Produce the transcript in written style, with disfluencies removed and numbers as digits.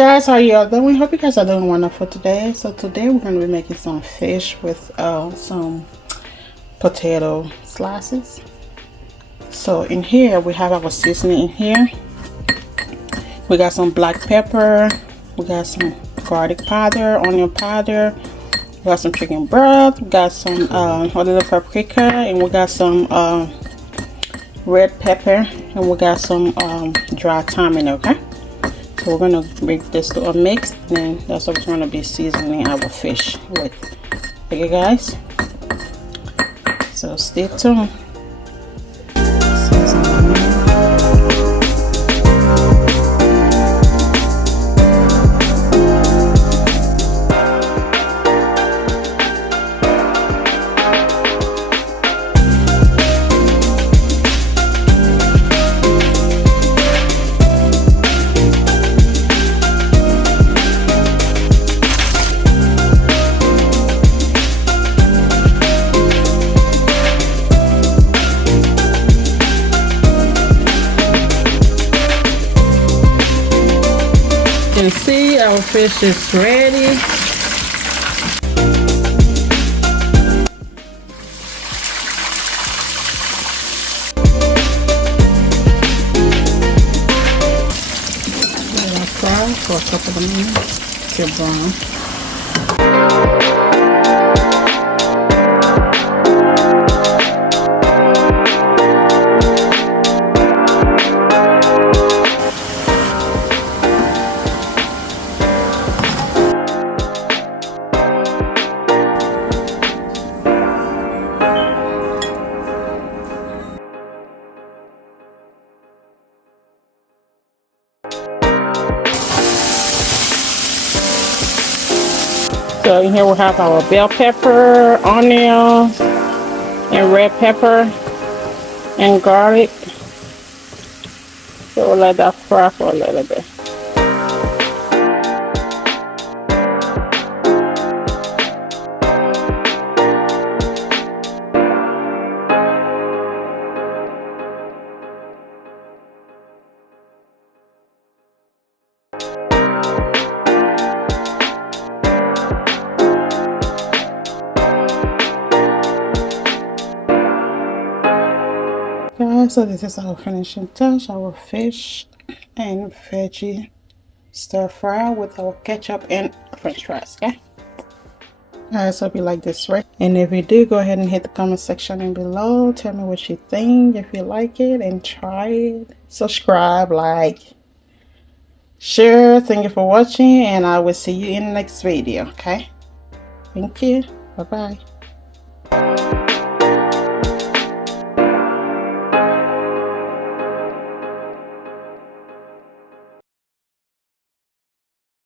guys, how you all doing? Hope you guys are doing wonderful today. So today we're going to be making some fish with some potato slices. So in here we have our seasoning in here. We got some black pepper, we got some garlic powder, onion powder, we got some chicken broth, we got some a little paprika, and we got some red pepper, and we got some dry thyme in it. Okay, so we're gonna make this to a mix, and then that's what we're gonna be seasoning our fish with. Okay guys, so stay tuned. You can see our fish is ready. Let it fry for a couple of minutes till brown. So in here we have our bell pepper, onion, and red pepper, and garlic. So we'll let that fry for a little bit. So this is our finishing touch, our fish and veggie stir fry with our ketchup and french fries. Okay, alright, so if you like this, right, and if you do, go ahead and hit the comment section in below. Tell me what you think, if you like it, and try it. Subscribe, like, share. Thank you for watching, and I will see you in the next video. Okay, thank you. Bye bye.